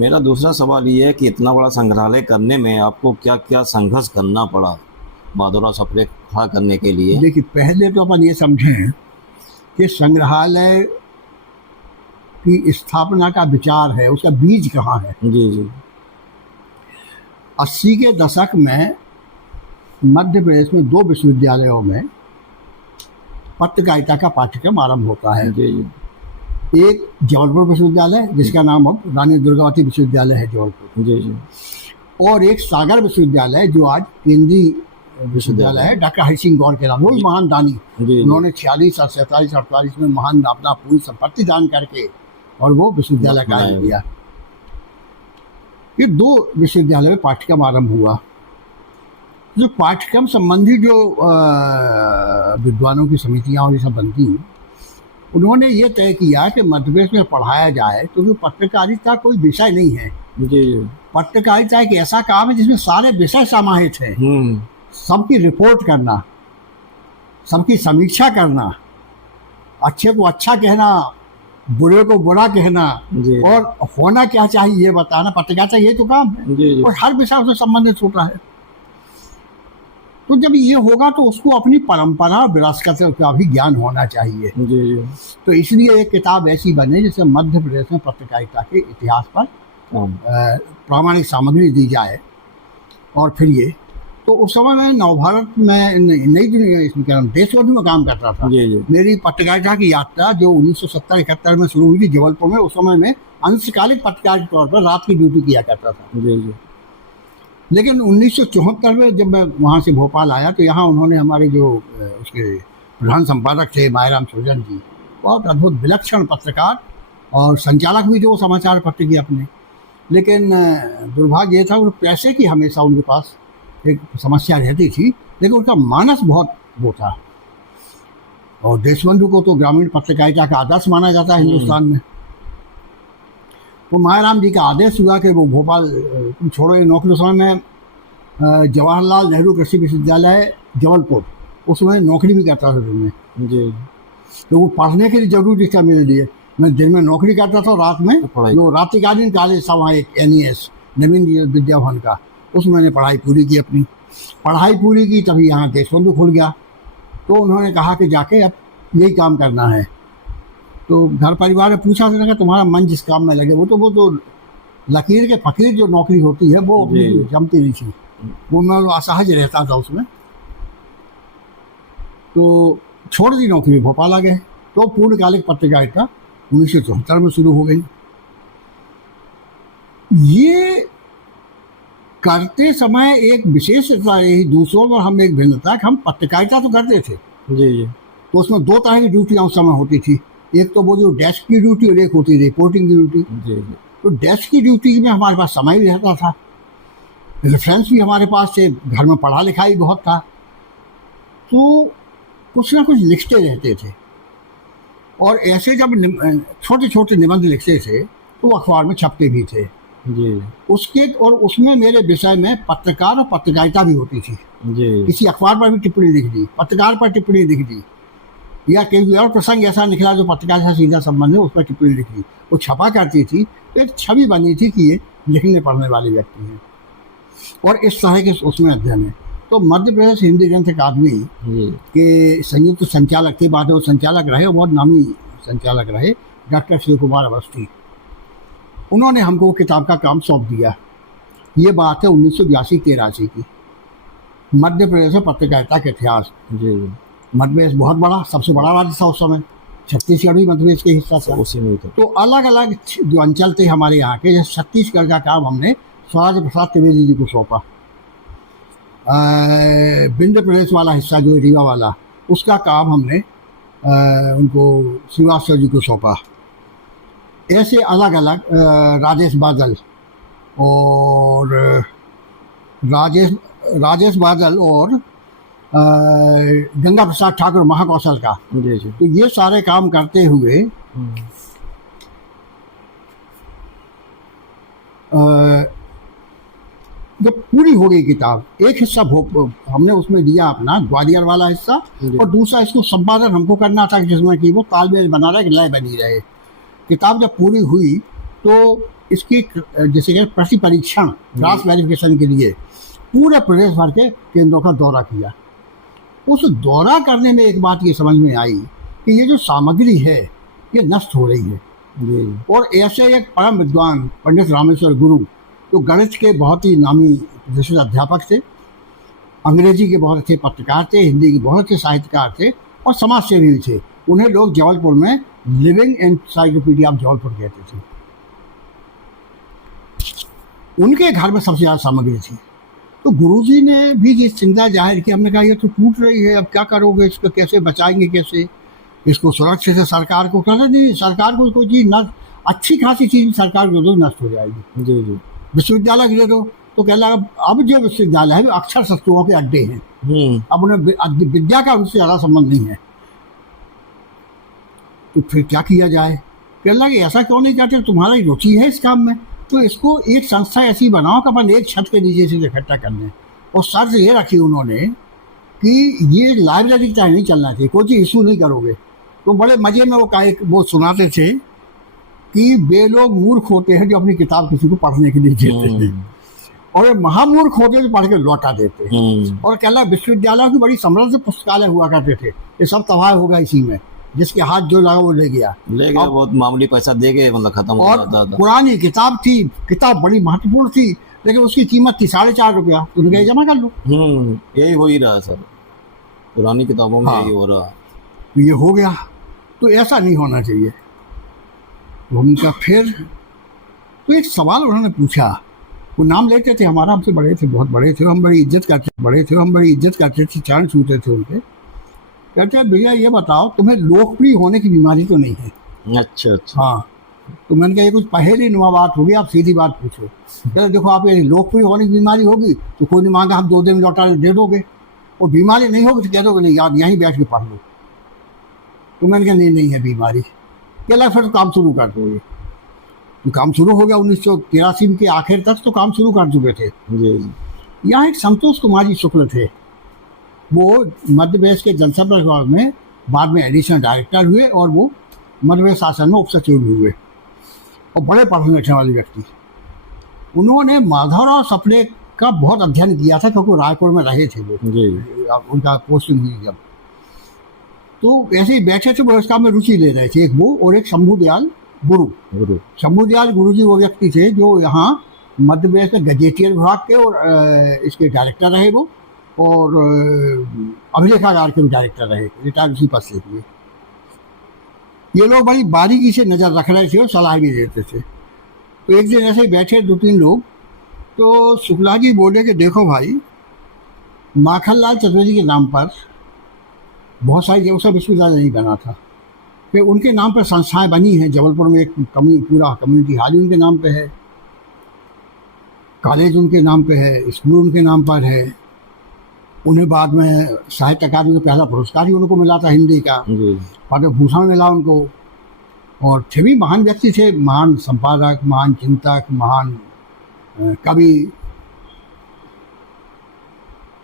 मेरा दूसरा सवाल ये है कि इतना बड़ा संग्रहालय करने में आपको क्या क्या संघर्ष करना पड़ा माधवराव सप्रे खड़ा करने के लिए? देखिए, पहले तो अपन ये समझें कि संग्रहालय की स्थापना का विचार है, उसका बीज कहाँ है। जी जी 80 के दशक में मध्य प्रदेश में 2 विश्वविद्यालयों में पत्रकारिता का पाठ्यक्रम आरंभ होता है। जी जी एक जबलपुर विश्वविद्यालय, जिसका नाम अब रानी दुर्गावती विश्वविद्यालय है जबलपुर, जी जी और एक सागर विश्वविद्यालय जो आज केंद्रीय विश्वविद्यालय है, डॉक्टर हरि सिंह गौर के नाम, वो भी महान दानी। जी उन्होंने 46 और 47 48 में महान अपना पूरी संपत्ति दान करके और वो विश्वविद्यालय कायम किया। ये 2 विश्वविद्यालय में पाठ्यक्रम आरंभ हुआ। जो पाठ्यक्रम संबंधी जो विद्वानों की समितियां और ये सब बनती हैं, उन्होंने ये तय किया कि मध्य प्रदेश में पढ़ाया जाए, क्योंकि पत्रकारिता कोई विषय नहीं है। जी जी पत्रकारिता एक ऐसा काम है जिसमें सारे विषय समाहित हैं। सबकी रिपोर्ट करना, सबकी समीक्षा करना, अच्छे को अच्छा कहना, बुरे को बुरा कहना, और होना क्या चाहिए ये बताना, पत्रकारिता ये तो काम है। जी और हर विषय उससे संबंधित होता है। तो जब ये होगा तो उसको अपनी परंपरा विरासत का भी ज्ञान होना चाहिए। जी तो इसलिए एक किताब ऐसी बने जिससे मध्य प्रदेश में पत्रकारिता के इतिहास पर प्रामाणिक सामग्री दी जाए। और फिर ये तो उस समय मैं नवभारत में नई दुनिया इसमें देशबंधु में काम करता था। जी जी मेरी पत्रकारिता की यात्रा जो 1970-71 में शुरू हुई थी जबलपुर में, उस समय में अंशकालिक पत्रकार के तौर पर रात की ड्यूटी किया करता था। जी जी लेकिन 1974 में जब मैं वहाँ से भोपाल आया तो यहाँ उन्होंने हमारे जो उसके प्रधान संपादक थे मायराम सुरजन जी, बहुत अद्भुत विलक्षण पत्रकार और संचालक भी थे वो समाचार पत्र की अपने। लेकिन दुर्भाग्य ये था कि पैसे की हमेशा उनके पास एक समस्या रहती थी, लेकिन उनका मानस बहुत वो था। और देशबंधु को तो ग्रामीण पत्रकारिता का आदर्श माना जाता है हिंदुस्तान में। तो मायाराम जी का आदेश हुआ कि वो भोपाल छोड़ो ये नौकरी। समय में जवाहरलाल नेहरू कृषि विश्वविद्यालय जबलपुर उसमें नौकरी भी करता था दिन में। जी तो वो पढ़ने के लिए जरूरी था मेरे लिए। मैं दिन में नौकरी करता था, रात में जो रात्रिकालीन कॉलेज था वहाँ एक NES नवीन विद्या भवन का, उसमें मैंने पढ़ाई पूरी की। अपनी पढ़ाई पूरी की तभी यहाँ देशबंधु खुल गया। तो उन्होंने कहा कि जाके अब यही काम करना है। तो घर परिवार ने पूछा था तुम्हारा मन जिस काम में लगे। वो तो लकीर के फकीर जो नौकरी होती है वो जमती नहीं थी, वो मैं असहज रहता था उसमें। तो छोड़ दी नौकरी, भोपाल आ गए। तो पूर्णकालिक पत्रकारिता 1974 में शुरू हो गई। ये करते समय एक विशेषता रही दूसरों में, हम एक भिन्नता कि हम पत्रकारिता तो करते थे। जी जी तो उसमें 2 तरह की ड्यूटियाँ उस समय होती थी। एक तो वो जो डेस्क की ड्यूटी और एक होती रिपोर्टिंग की ड्यूटी। जी जी तो डेस्क की ड्यूटी में हमारे पास समय भी रहता था, रेफरेंस भी हमारे पास थे, घर में पढ़ा लिखा ही बहुत था, तो कुछ ना कुछ लिखते रहते थे। और ऐसे जब छोटे छोटे निबंध लिखते थे तो अखबार में छपते भी थे। जी उसके और उसमें मेरे विषय में पत्रकार और पत्रकारिता भी होती थी। जी किसी अखबार पर भी टिप्पणी लिख दी, पत्रकार पर टिप्पणी लिख दी, या कोई और प्रसंग ऐसा निकला जो पत्रकारिता से सीधा संबंध है, उस पर टिप्पणी लिख दी। वो छपा करती थी, एक छवि बनी थी कि ये लिखने पढ़ने वाले व्यक्ति हैं। और इस तरह के उसमें अध्ययन है। तो मध्य प्रदेश हिंदी ग्रंथ अकादमी के संयुक्त संचालक थे, बाद में संचालक रहे, बहुत नामी संचालक रहे, डॉक्टर शिव कुमार अवस्थी। उन्होंने हमको किताब का काम सौंप दिया। ये बात है 1982-83 की। मध्य प्रदेश में पत्रकारिता का इतिहास। जी मध्य प्रदेश बहुत बड़ा, सबसे बड़ा राज्य था उस समय। छत्तीसगढ़ भी मध्य प्रदेश के हिस्सा था। उसी में तो अलग अलग जो अंचल थे हमारे यहाँ के, जैसे छत्तीसगढ़ का काम हमने स्वराज प्रसाद त्रिवेदी जी को सौंपा। विंध्य प्रदेश वाला हिस्सा जो रीवा वाला, उसका काम हमने उनको श्रीवास्तव जी को सौंपा। ऐसे अलग अलग राजेश बादल और राजेश बादल और गंगा प्रसाद ठाकुर महाकौशल का। जी जी तो ये सारे काम करते हुए जब पूरी हो गई किताब, एक हिस्सा हमने उसमें दिया अपना ग्वालियर वाला हिस्सा, और दूसरा इसको संपादन हमको करना था जिसमें कि वो तालमेल बना रहे, लय बनी रहे। किताब जब पूरी हुई तो इसकी जैसे कि प्रति परीक्षण क्रॉस वेरिफिकेशन के लिए पूरे प्रदेश भर के केंद्रों का दौरा किया। उस दौरा करने में एक बात ये समझ में आई कि ये जो सामग्री है ये नष्ट हो रही है। जी और ऐसे एक परम विद्वान पंडित रामेश्वर गुरु जो गणित के बहुत ही नामी प्रतिष्ठित अध्यापक थे, अंग्रेजी के बहुत अच्छे पत्रकार थे, हिंदी के बहुत अच्छे साहित्यकार थे और समाज सेवी भी थे। उन्हें लोग जबलपुर में लिविंग एनसाइक्लोपीडिया ऑफ जबलपुर कहते थे। उनके घर में सबसे ज़्यादा सामग्री थी। तो गुरुजी ने भी ये चिंता जाहिर की। हमने कहा ये तो टूट रही है, अब क्या करोगे, इसको कैसे बचाएंगे, कैसे इसको सुरक्षित से सरकार को कहना नहीं, सरकार को कोई चीज़ न अच्छी खासी चीज़ सरकार को दो नष्ट हो जाएगी। जी जी विश्वविद्यालय के दे दो तो कह लगा अब जो विश्वविद्यालय है अक्षर शस्त्रों के अड्डे हैं, अब उन्हें विद्या का उनसे ज़्यादा संबंध नहीं है। तो फिर क्या किया जाए? कह लगा कि ऐसा क्यों नहीं करते, तुम्हारी रुचि है इस काम में, तो इसको एक संस्था ऐसी बनाओ कि अपन एक छत के नीचे से इकट्ठा कर लें। और शर्त ये रखी उन्होंने कि ये लाइब्रेरी चाहे नहीं चलना चाहिए, कोई चीज़ इशू नहीं करोगे। तो बड़े मज़े में वो सुनाते थे कि वे लोग मूर्ख होते हैं जो अपनी किताब किसी को पढ़ने के लिए देते हैं, और ये महामूर्ख होते हैं जो पढ़ के लौटा देते हैं। और कहला विश्वविद्यालयों की बड़ी समृद्ध पुस्तकालय हुआ करते थे, ये सब तबाह हो गया इसी में, जिसके हाथ जो लगा वो ले गया। बहुत मामूली पैसा दे के मतलब खत्म हो जाता था। पुरानी किताब थी, किताब बड़ी महत्वपूर्ण थी, लेकिन उसकी कीमत थी 4.5 रुपया, तो उन्हें जमा कर लो। यही हो ही रहा है सर, पुरानी किताबों में यही हो रहा है। तो ये हो गया, तो ऐसा नहीं होना चाहिए। तो उनका फिर तो एक सवाल उन्होंने पूछा, वो नाम लेते थे हमारा, हमसे बड़े थे, बहुत बड़े थे, हम बड़ी इज्जत करते थे, चरण छूते थे उनके। कहते हैं भैया ये बताओ तुम्हें लोकप्रिय होने की बीमारी तो नहीं है? अच्छा अच्छा। हाँ। तो मैंने कहा ये कुछ पहेली नुमा बात होगी, आप सीधी बात पूछो। कहते देखो आप ये लोकप्रिय होने की बीमारी होगी तो कोई नहीं मांगा हम 2 दिन लौटा दे दोगे, और बीमारी नहीं होगी तो कह दोगे नहीं आप यहीं बैठ के पढ़ लो। तो मैंने कहा नहीं है बीमारी। कहला फिर तो काम शुरू कर दो। तो काम शुरू हो गया 1983 के आखिर तक तो काम शुरू कर चुके थे। यहाँ एक संतोष कुमार जी शुक्ल थे, वो मध्य प्रदेश के जनसंपर्क विभाग में बाद में एडिशनल डायरेक्टर हुए और वो मध्य प्रदेश शासन में उपसचिव भी हुए, और बड़े पढ़ने लिखने वाले व्यक्ति। उन्होंने माधवराव सप्रे का बहुत अध्ययन किया था क्योंकि रायपुर में रहे थे वो, उनका पोस्टिंग हुई जब। तो ऐसे ही बैठे थे, वो इस काम में रुचि ले रहे थे, एक वो और एक शंभू दयाल गुरु। शंभू दयाल गुरु जी वो व्यक्ति थे जो यहाँ मध्य प्रदेश में गजेटियर विभाग के और इसके डायरेक्टर रहे वो, और अभिलेखागार के भी डायरेक्टर रहे, रिटायर उसी पद से हुए। ये लोग बड़ी बारीकी से नज़र रख रहे थे और सलाह भी देते थे। तो एक दिन ऐसे ही बैठे 2-3 लोग, तो शुक्ला जी बोले कि देखो भाई, माखनलाल चतुर्वेदी के नाम पर बहुत सारी जगह विश्वविद्यालय नहीं बना था, फिर उनके नाम पर संस्थाएं बनी हैं। जबलपुर में एक पूरा कम्युनिटी हॉल उनके नाम पे है, कॉलेज उनके नाम पे है, स्कूल उनके नाम पर है। उन्हें बाद में साहित्य अकादमी का पहला पुरस्कार ही उनको मिला था हिंदी का, पद्म भूषण मिला उनको। और थे भी महान व्यक्ति थे, महान संपादक, महान चिंतक, महान कवि।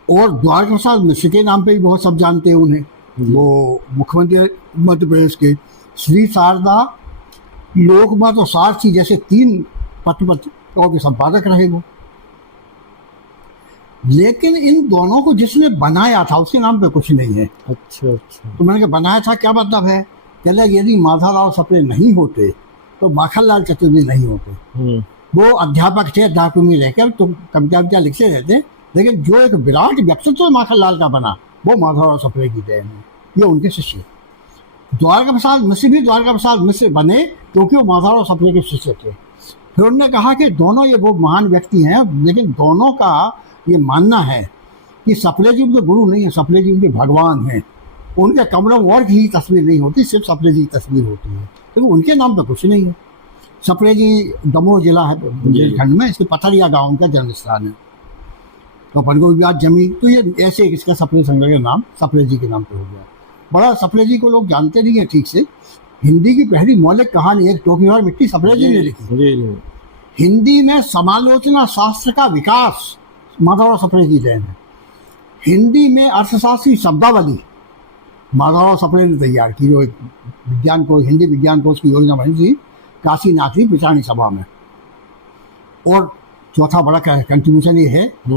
और द्वारका प्रसाद मिश्र के नाम पे भी बहुत सब जानते हैं उन्हें, वो मुख्यमंत्री मध्य प्रदेश के। श्री शारदा, लोकमत और सारथी जैसे 3 पत्र के संपादक रहे वो। लेकिन इन दोनों को जिसने बनाया था उसके नाम पे कुछ नहीं है। अच्छा। तो मैंने कहा बनाया था क्या मतलब है? कहला यदि माधवराव सप्रे नहीं होते तो माखनलाल चतुर्वेदी नहीं होते। वो अध्यापक थे, अध्यापक में रहकर तो कविता लिखते रहते, लेकिन जो एक विराट व्यक्तित्व माखनलाल का बना वो माधवराव सप्रे की देन है, ये उनके शिष्य। द्वारका प्रसाद मिश्र भी द्वारका प्रसाद मिश्र बने क्योंकि वो माधवराव सप्रे के शिष्य थे। फिर उन्होंने कहा कि दोनों ये वो महान व्यक्ति हैं, लेकिन दोनों का ये मानना है कि सप्रे जी उनके गुरु नहीं है, सप्रे जी उनके भगवान हैं। उनके कमरों और की तस्वीर नहीं होती, सिर्फ सप्रे जी की तस्वीर होती है, तो उनके नाम पर कुछ नहीं है। सप्रे जी दमोह जिला है बुंदेलखंड में, इसके पथरिया गांव उनका जन्म स्थान है। तो अपन को भी आज जमी, तो ये ऐसे इसका सप्रे संग्रह का नाम सप्रे जी के नाम पे हो गया। बड़ा सप्रे जी को लोग जानते नहीं है ठीक से। हिंदी की पहली मौलिक कहानी एक टोपी और मिट्टी सप्रे जी ने लिखी। हिंदी में समालोचना शास्त्र का विकास माधवराव सप्रे की देन है। हिंदी में अर्थशास्त्री शब्दावली माधवराव सप्रे ने तैयार की, जो एक विज्ञान को हिंदी विज्ञान कोश की योजना बनी थी, काशी नागरी पिछाड़ी सभा में। और चौथा बड़ा कंट्रीब्यूशन ये है कि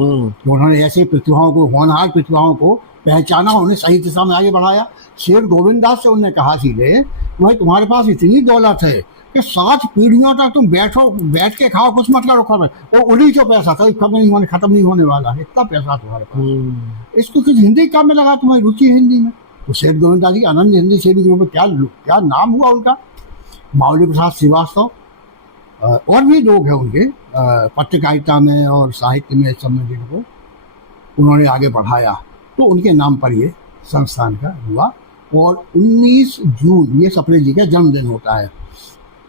उन्होंने ऐसी प्रतिभाओं को, होनहार प्रतिभाओं को पहचाना, उन्हें सही दिशा में आगे बढ़ाया। शेर गोविंद दास से उन्होंने कहा सीधे, भाई तुम्हारे पास इतनी दौलत है कि 7 पीढ़ियों तक तुम बैठ के खाओ, कुछ मत करो, खबर और उन्हीं जो पैसा था खत्म नहीं होने वाला है, इतना पैसा तुम्हारे पास, इसको किस हिंदी काम में लगा, तुम्हारी रुचि है हिंदी में। तो शेर गोविंद दास जी आनंद हिंदी सेवी ग्रुप में क्या नाम हुआ उनका। मावली प्रसाद श्रीवास्तव और भी लोग हैं उनके, पत्रकारिता में और साहित्य में, सब में जिनको उन्होंने आगे बढ़ाया, तो उनके नाम पर ये संस्थान का हुआ। और 19 जून ये सप्रे जी का जन्मदिन होता है।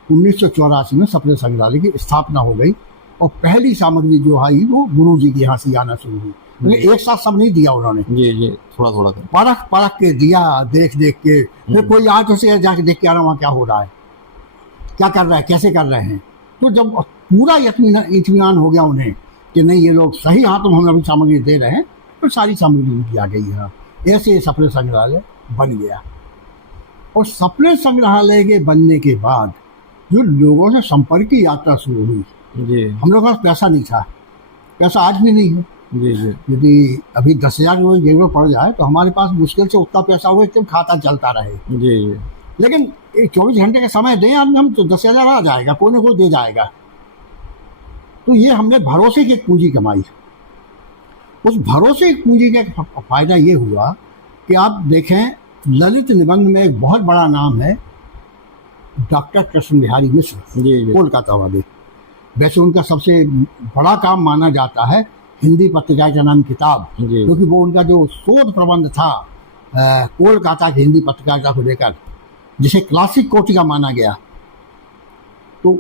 1984 में सप्रे संग्रहालय की स्थापना हो गई और पहली सामग्री जो आई वो गुरु जी के यहाँ से आना शुरू हुई। मतलब एक साथ सब नहीं दिया उन्होंने, जी थोड़ा परख के दिया, देख के। फिर कोई आज तो से जाके देख के आना वहाँ क्या हो रहा है, क्या कर रहा है, कैसे कर रहे हैं। तो जब पूरा इत्मीनान हो गया उन्हें कि नहीं ये लोग सही हाथों में हमें अभी सामग्री दे रहे हैं, तो सारी सामग्री उनकी आ गई है। ऐसे सप्रे संग्रहालय बन गया। और सप्रे संग्रहालय के बनने के बाद जो लोगों से संपर्क की यात्रा शुरू हुई, जी हम लोग के पास पैसा नहीं था, पैसा आज भी नहीं है। जी यदि अभी 10,000 जरूरत पड़ जाए तो हमारे पास मुश्किल से उतना पैसा हुआ कि खाता चलता रहे। जी लेकिन 24 घंटे का समय दें आदमी, हम तो 10,000 आ जाएगा, कोई ना कोई दे जाएगा। तो ये हमने भरोसे की एक पूंजी कमाई। उस भरोसे की पूंजी का फायदा ये हुआ कि आप देखें, ललित निबंध में एक बहुत बड़ा नाम है डॉक्टर कृष्ण बिहारी मिश्र, कोलकाता वाले। वैसे उनका सबसे बड़ा काम माना जाता है हिंदी पत्रिका नाम किताब, क्योंकि वो उनका जो शोध प्रबंध था कोलकाता की हिंदी पत्रिका को लेकर, जिसे क्लासिक कोटि का माना गया, तो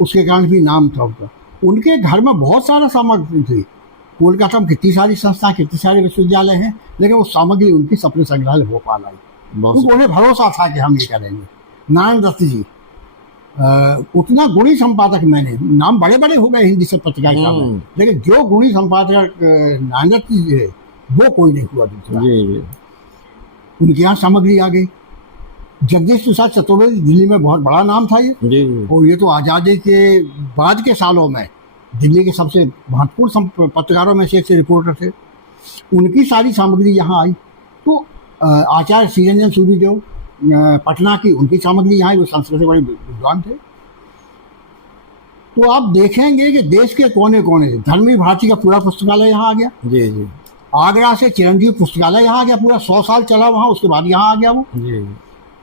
उसके कारण भी नाम था उनका। उनके घर में बहुत सारा सामग्री थी। कोलकाता में कितनी सारी संस्था, कितने सारे विश्वविद्यालय हैं, लेकिन वो सामग्री उनकी सप्रे संग्रहालय भोपाल आई। तो उन्हें भरोसा था कि हम ये करेंगे। नारायण दत्त जी उतना गुणी संपादक, मैंने नाम बड़े बड़े हो गए हिंदी से पत्रिका में, लेकिन जो गुणी संपादक नारायण दत्त जी है वो कोई नहीं हुआ दूसरा। उनके यहाँ सामग्री आ गई। जगदीश प्रसाद चतुर्वेदी दिल्ली में बहुत बड़ा नाम था ये, और ये तो आज़ादी के बाद के सालों में दिल्ली के सबसे महत्वपूर्ण पत्रकारों में से एक रिपोर्टर थे। उनकी सारी सामग्री यहाँ आई। तो आचार्य श्री रंजन सूर्यदेव पटना की, उनकी सामग्री यहाँ आई, वो संस्कृत से बड़े विद्वान थे। तो आप देखेंगे कि देश के कोने कोने से धर्मी भारती का पूरा पुस्तकालय यहाँ आ गया। आगरा से चिरंजीव पुस्तकालय यहाँ आ गया, पूरा 100 साल चला वहाँ, उसके बाद यहाँ आ गया वो।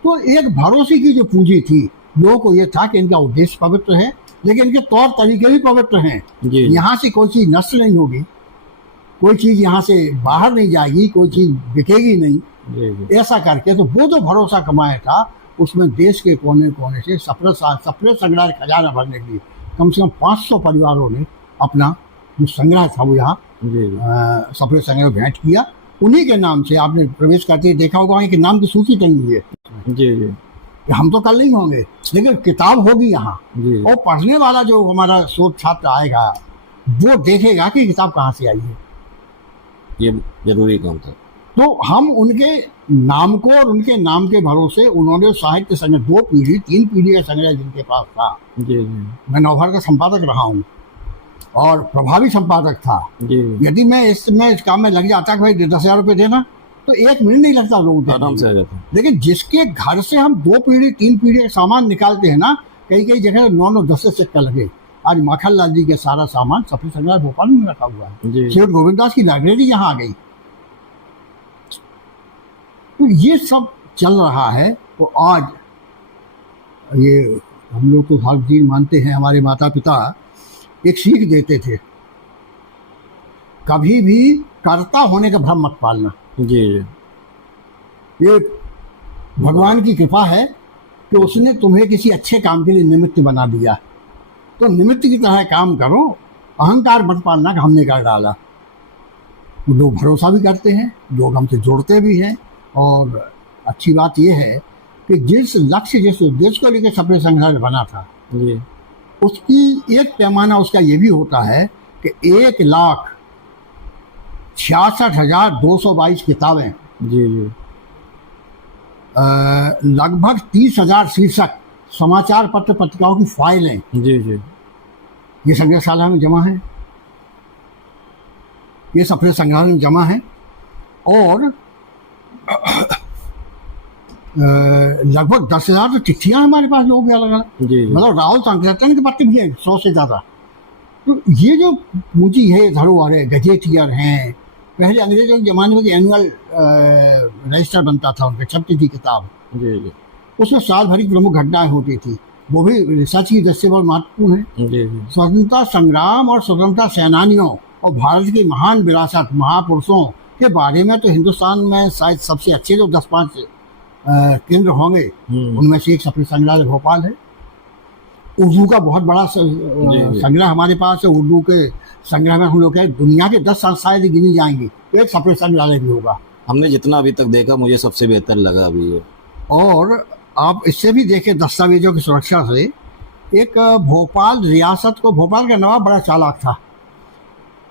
तो एक भरोसे की जो पूंजी थी, लोगों को ये था कि इनका उद्देश्य पवित्र है, लेकिन इनके तौर तरीके भी पवित्र हैं। यहाँ से कोई चीज़ नष्ट नहीं होगी, कोई चीज़ यहाँ से बाहर नहीं जाएगी, कोई चीज़ बिकेगी नहीं। ऐसा करके तो वो जो भरोसा कमाया था, उसमें देश के कोने कोने से सप्रे संग्रहालय खजाना भरने के लिए कम से कम 500 परिवारों ने अपना जो संग्रह था वो यहाँ सप्रे संग्रह भेंट किया। उन्हीं के नाम से आपने प्रवेश करते देखा होगा कि नाम की सूची टंगी हुई है। हम तो कल नहीं होंगे, लेकिन किताब होगी यहाँ, और पढ़ने वाला जो हमारा शोध छात्र आएगा वो देखेगा कि किताब कहाँ से आई है। ये जरूरी काम था। तो हम उनके नाम को और उनके नाम के भरोसे उन्होंने साहित्य संग्रह 2 पीढ़ी 3 पीढ़ी का संग्रह जिनके पास था। मैं नवभारत का संपादक रहा हूँ और प्रभावी संपादक था। यदि मैं इस काम में लग जाता कि भाई 10,000 रुपये देना, तो 1 मिनट नहीं लगता लोगों आराम से आ जाता। लेकिन जिसके घर से हम 2 पीढ़ी 3 पीढ़ी का सामान निकालते हैं ना, कई जगह 9-10 सिक्का लगे। आज माखनलाल जी के सारा सामान सप्रे संग्रहालय भोपाल में रखा हुआ है। शेर गोविंद दास की लाइब्रेरी यहाँ आ गई। तो ये सब चल रहा है। तो आज ये हम लोग तो सार्वजनिक मानते हैं, हमारे माता पिता एक सीख देते थे, कभी भी कर्ता होने का भ्रम मत पालना। ये भगवान की कृपा है कि उसने तुम्हें किसी अच्छे काम के लिए निमित्त बना दिया, तो निमित्त की तरह काम करो, अहंकार मत पालना कि हमने कर डाला। लोग भरोसा भी करते हैं, लोग हमसे जुड़ते भी हैं। और अच्छी बात यह है कि जिस लक्ष्य, जिस उद्देश्य को लेकर सप्रे संग्रहालय बना था, उसकी एक पैमाना उसका ये भी होता है कि 1,66,222 किताबें, लगभग 30,000 शीर्षक समाचार पत्र पत्रिकाओं की फाइलें जी जी ये संग्रहशाला में जमा है, ये सफेद संग्रहालय में जमा है। और लगभग 10,000 तो चिट्ठियाँ हमारे पास लोग अलग अलग, जी जी मतलब राहुल संकीर्तन के पत्र भी हैं 100 से ज़्यादा। तो ये जो पूंजी है, धरोहर है, गजेटियर हैं, पहले अंग्रेजों के ज़माने में एनुअल रजिस्टर बनता था, उनका छपती थी किताब, जी जी उसमें साल भर की प्रमुख घटनाएं होती थी, वो भी रिसर्च की दृष्टि से बहुत महत्वपूर्ण है। जी जी स्वतंत्रता संग्राम और स्वतंत्रता सेनानियों और भारत की महान विरासत, महापुरुषों के बारे में तो हिंदुस्तान में शायद सबसे अच्छे जो 10-5 केंद्र होंगे, उनमें से एक सफेद संग्रहालय भोपाल है। उर्दू का बहुत बड़ा जी। संग्रह हमारे पास है। उर्दू के संग्रह में हम लोग कहें दुनिया के 10 संस्थाएं यदि गिनी जाएंगी तो एक सफेद संग्रहालय भी होगा। हमने जितना अभी तक देखा मुझे सबसे बेहतर लगा अभी ये। और आप इससे भी देखें दस्तावेजों की सुरक्षा से, एक भोपाल रियासत को, भोपाल का नवाब बड़ा चालाक था,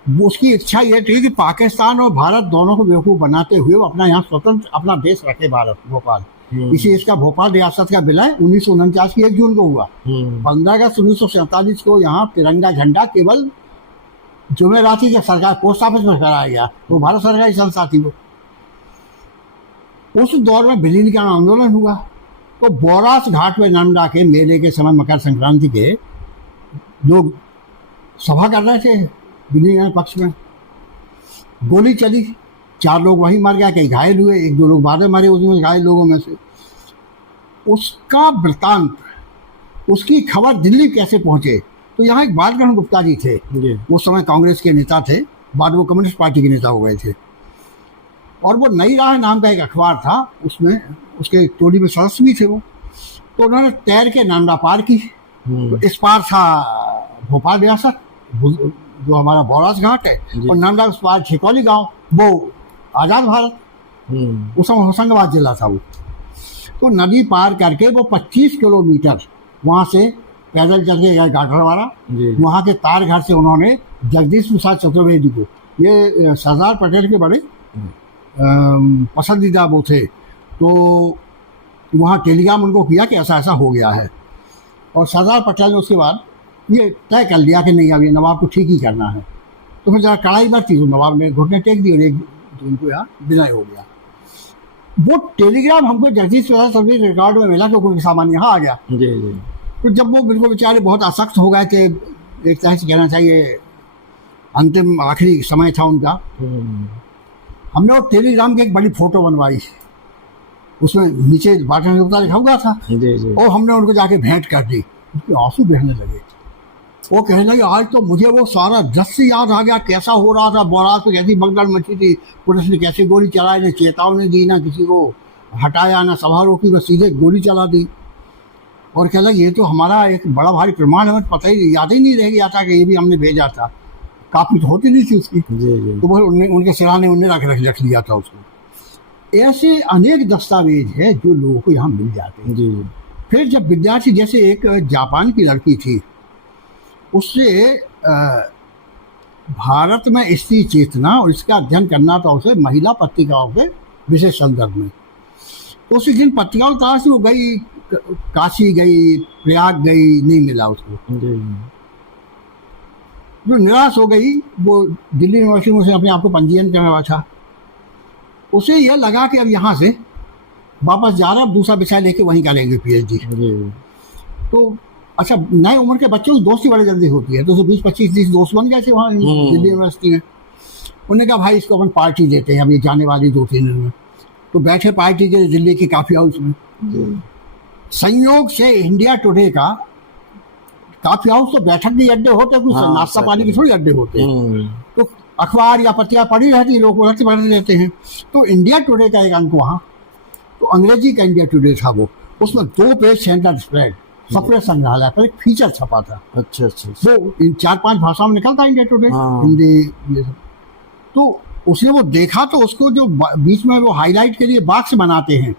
उसकी इच्छा ये थी कि पाकिस्तान और भारत दोनों को बेवकूफ़ बनाते हुए वो अपना यहाँ स्वतंत्र अपना देश रखे भारत, भोपाल। इसी इसका भोपाल रियासत का विलय 1949 की 1 जून को हुआ। 15 अगस्त 1947 को यहाँ तिरंगा झंडा केवल जुमेराती जब सरकार पोस्ट ऑफिस में कराया गया, वो भारत सरकार की संस्था थी। वो उस दौर में विलीनीकरण आंदोलन हुआ, तो बोरास घाट में नर्मदा के मेले के समय मकर संक्रांति के लोग सभा कर रहे थे विलीनीकरण पक्ष में, गोली चली, 4 लोग वहीं मर गए, कई घायल हुए, 1-2 लोग बाद में मरे उसमें घायल लोगों में से। उसका वृत्तांत, उसकी खबर दिल्ली कैसे पहुंचे, तो यहाँ एक बालकृष्ण गुप्ता जी थे, उस समय कांग्रेस के नेता थे, बाद वो कम्युनिस्ट पार्टी के नेता हो गए थे। और वो नई राह नाम का एक अखबार था, उसमें उसके टोली में सदस्य भी थे वो। तो उन्होंने तैर के नर्मदा पार की, तो इस पार था भोपाल रियासत जो हमारा बोरास घाट है, और नर्मदा उस पार छिकौली गांव, वो आज़ाद भारत, उस समय होशंगाबाद जिला था वो। तो नदी पार करके वो 25 किलोमीटर वहाँ से पैदल चल के गए गाठरवाड़ा। वहाँ के तार घर से उन्होंने जगदीश प्रसाद चतुर्वेदी को, ये सरदार पटेल के बड़े पसंदीदा वो थे, तो वहाँ टेलीग्राम उनको किया कि ऐसा ऐसा हो गया है। और सरदार पटेल ने उसके बाद ये तय कर लिया कि नहीं अब ये नवाब को ठीक ही करना है। तो फिर जरा कड़ाई बढ़ती तो नवाब ने घुटने टेक दी और एक उनको यहाँ विनय हो गया। वो टेलीग्राम हमको जगदीश प्रसाद चतुर्वेदी रिकॉर्ड में मिला कि कोई सामान यहाँ आ गया। तो जब वो बिल्कुल बेचारे बहुत आसक्त हो गए थे, एक तरह से कहना चाहिए अंतिम आखिरी समय था उनका, हमने वो टेलीग्राम की एक बड़ी फोटो बनवाई, उसमें नीचे बाटन गुप्ता लिखा हुआ था, और हमने उनको जाके भेंट कर दी। उसके आंसू बहने लगे, वो कहने लगे आज तो मुझे वो सारा दृश्य याद आ गया, कैसा हो रहा था, बोरास पे कैसी भगदड़ मची थी, पुलिस ने कैसे गोली चलाई, ने चेतावनी दी, ना किसी को हटाया, ना सभा रोकी, बस सीधे गोली चला दी। और कहने लगे ये तो हमारा एक बड़ा भारी प्रमाण, हमें पता ही याद ही नहीं रह गया था कि ये भी हमने भेजा था, कापी तो होती नहीं थी उसकी। तो वो उनके सिराने उन्हें रख लिया था उसको। ऐसे अनेक दस्तावेज है जो लोगों को यहाँ मिल जाते हैं। फिर जब विद्यार्थी, जैसे एक जापान की लड़की थी, उससे भारत में स्त्री चेतना और इसका अध्ययन करना था उसे महिला पत्रिकाओं के विशेष संदर्भ में। तो उसी जिन पत्रिकाओं तरह से वो गई, काशी गई, प्रयाग गई, नहीं मिला उसको, जो निराश हो गई, वो दिल्ली यूनिवर्सिटी में उसे अपने आप को पंजीयन करवा था। उसे यह लगा कि अब यहाँ से वापस जा रहा, अब दूसरा विषय लेके वहीं करेंगे पीएचडी। तो अच्छा, नए उम्र के बच्चों की दोस्ती बड़ी जल्दी होती है, तो 20-25 दोस्त बन गए थे वहाँ दिल्ली यूनिवर्सिटी में। उन्होंने कहा भाई इसको अपन पार्टी देते हैं अब ये जाने वाली 2-3 दिन में। तो बैठे पार्टी के दिल्ली के काफ़ी हाउस में। संयोग से इंडिया टुडे का काफी हाउस तो बैठक भी अड्डे होते, कुछ नाश्ता पानी के थोड़ी अड्डे होते हैं। तो अखबार या पत्रिका पड़ी रहती, लोग पढ़ते रहते हैं। तो इंडिया टुडे का एक अंक वहाँ, तो अंग्रेजी का इंडिया टुडे था वो, उसमें 2 पेज सेंटर स्प्रेड सफेद संग्रहालय पर एक फीचर छपा था। अच्छा। वो इन 4-5 भाषाओं में निकलता इंडिया टुडे, हिंदी ये सब। तो उसने वो देखा, तो उसको जो बीच में वो हाईलाइट के लिए बॉक्स बनाते हैं,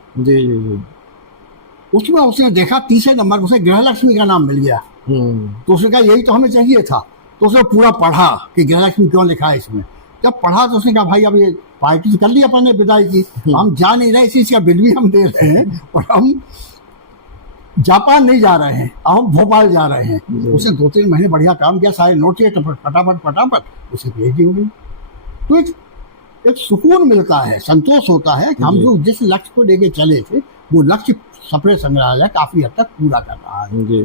उसमें उसने देखा 30 नंबर उसे गृहलक्ष्मी का नाम मिल गया। तो उसने कहा यही तो हमें चाहिए था। तो उसने पूरा पढ़ा कि गृहलक्ष्मी क्यों लिखा है इसमें। जब पढ़ा तो उसने कहा भाई अब ये पार्टी तो कर ली अपन ने विदाई की, हम जा नहीं रहे, इसी चीज का बिल भी हम दे रहे हैं और हम जापान नहीं जा रहे हैं, हम भोपाल जा रहे हैं। जी। उसने 2-3 महीने बढ़िया काम किया, सारे नोट किए, फटाफट उसे भेज दी उन्हें। तो एक सुकून मिलता है, संतोष होता है कि हम जी। जो जिस लक्ष्य को लेके चले थे वो लक्ष्य सप्रे संग्रहालय काफी हद तक पूरा कर रहा है। जी।